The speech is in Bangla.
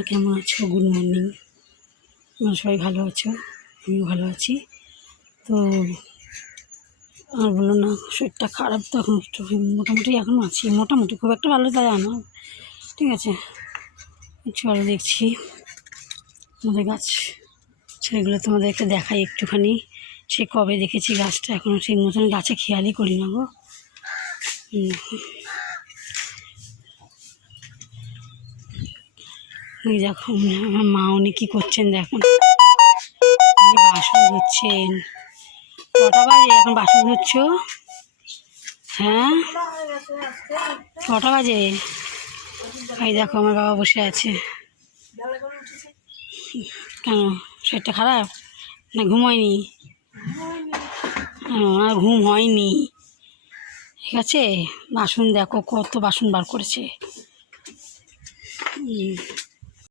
তোমরা কেমন আছো? Good morning. তোমরা সবাই ভালো আছো? আমিও ভালো আছি। তো আর বলো না, শরীরটা খারাপ তো এখন একটু, মোটামুটি এখনও আছি, মোটামুটি খুব একটা ভালো যায় না। ঠিক আছে, চলো দেখছি আমাদের গাছ সেগুলো তোমাদেরকে দেখাই একটুখানি। সে কবে দেখেছি গাছটা, এখনও ঠিক মতন গাছে খেয়ালই করি না গো। দেখো আমার মা উনি কী করছেন দেখো, উনি বাসন ধুচ্ছেন। কটা বাজে এখন বাসন ধুচ্ছ? হ্যাঁ, কটা বাজে? এই দেখো আমার বাবা বসে আছে। কেন, শরীরটা খারাপ না ঘুম হয়নি? আর ঘুম হয়নি, ঠিক আছে। বাসন দেখো কত বাসন বার করেছে।